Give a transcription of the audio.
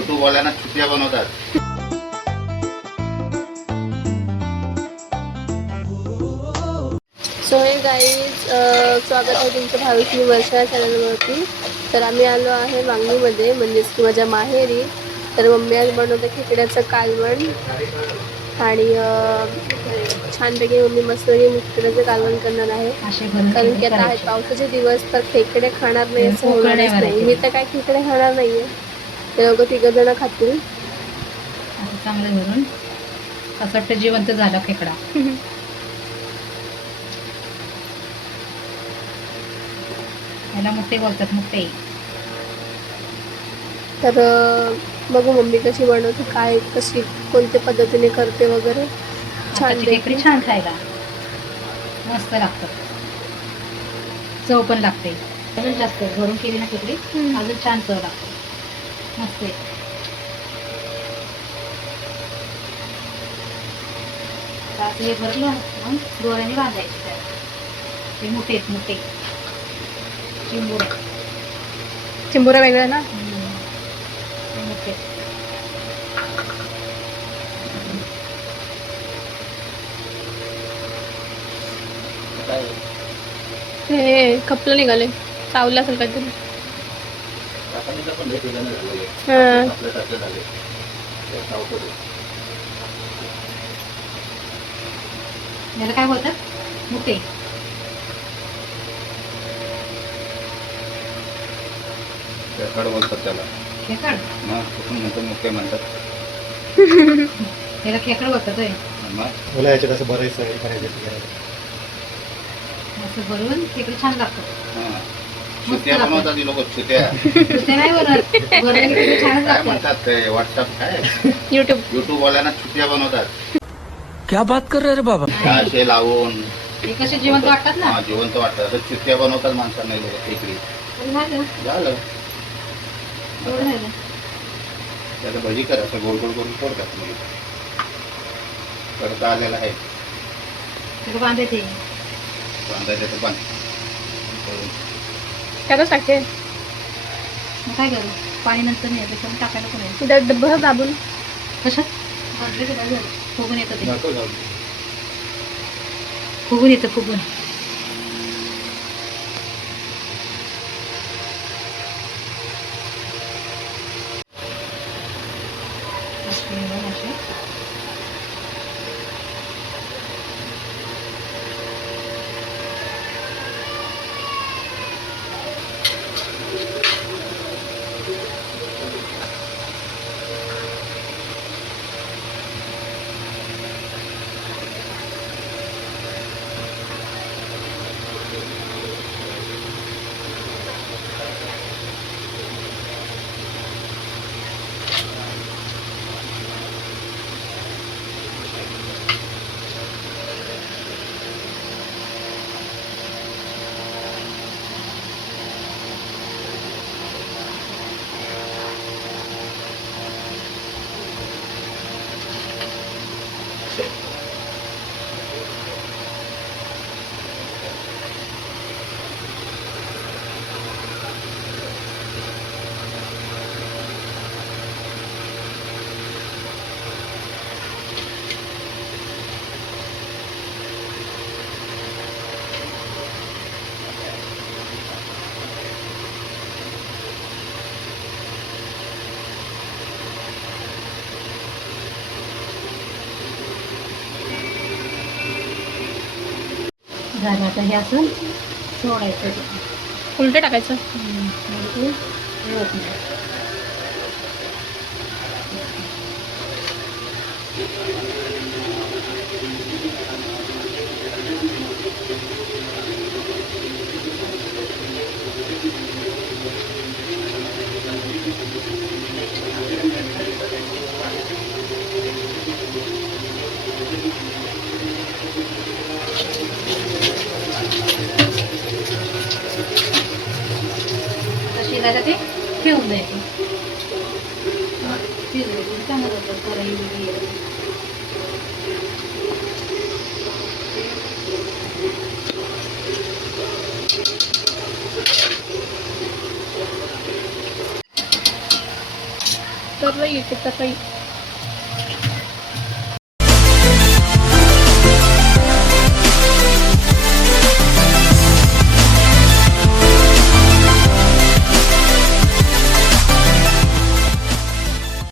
YouTube वाल्यांना चुत्या बनवतात. So हे गाईज, स्वागत आहे तुमचं भाविकनी वर्षा चॅनलवरती. तर आम्ही आलो आहे वांगणीमध्ये, म्हणजेच की माझ्या माहेरी. तर मम्मी आज बनवते खेकड्याचं कालवण आणि छानपैकी मम्मी मस्तपैकी खेकड्याचं कालवण करणार आहे. कारण की आता आहेत पावसाचे दिवस, तर खेकडे खाणार नाही असं होणारच नाही. मी तर काय खेकडे खाणार नाही आहे, ते लोक 3 जण खातील. चांगलं भरून असं वाटतं जिवंत झाला खेकडा. याला मुठे बोलतात, मुठे. तर बघू मम्मी कशी बनवते, काय कशी कोणत्या पद्धतीने करते वगैरे. छान खेकडी छान खायला मस्त लागतं, चव पण लागते. अजून जास्त भरून केली ना खेकडी अजून छान चव लागते, मस्त आहे. असं हे भरलं मग दोऱ्याने बांधायचे त्याला. ते मोठे आहेत, मोठे चिंबोरा वेगळा ना. मोठे हे खपलं निघाले, चावलं असेल काहीतरी. याला काय बोलतात, मोठे. खेकड बोलतात त्याला. खेकड मग कुठून म्हणतो मुके म्हणतात. याला खेकड बोलतात होय. मला याच्यात असं बरेच करायचं. असं भरून खेकडी छान लागतं. चुत्या बनवतात ती लोक, चुत्या. ते नाही बनवत, भरून खेकडी छानच काय लागतं. म्हणतात ते व्हॉट्सअप काय युट्यूब वाल्यांना चुत्या बनवतात. क्या बात कर रहे रे बाबा. असे लावून हे कसे जिवंत वाटतात ना. हा, जिवंत वाटतात. असं चुत्या बनवतात माणसांना लोक. खेकडी झालं झालं. एवढं झालं. त्याला भजी करा, असं गोल गोल करून फोडतात. मग करता आलेला आहे. सगळं बांधायचे. बांधायचं तर बांध. त्यातच टाकते. मग काय करू, पाणी नंतर नाही त्याच्यामुळे टाकायला पण आहे. डब्बा दाबून कशात भाजले तर काय झालं, फुगून येतं ते. दाखव जाऊ. फुगून येतं, फुगून. झालं आता हे असं सोडायचं. उलटे टाकायचं. मिळत नाही. शिजायला ते ठेवून द्यायचं. शिजवायचं चांगलं होतं. कढई तर येते तर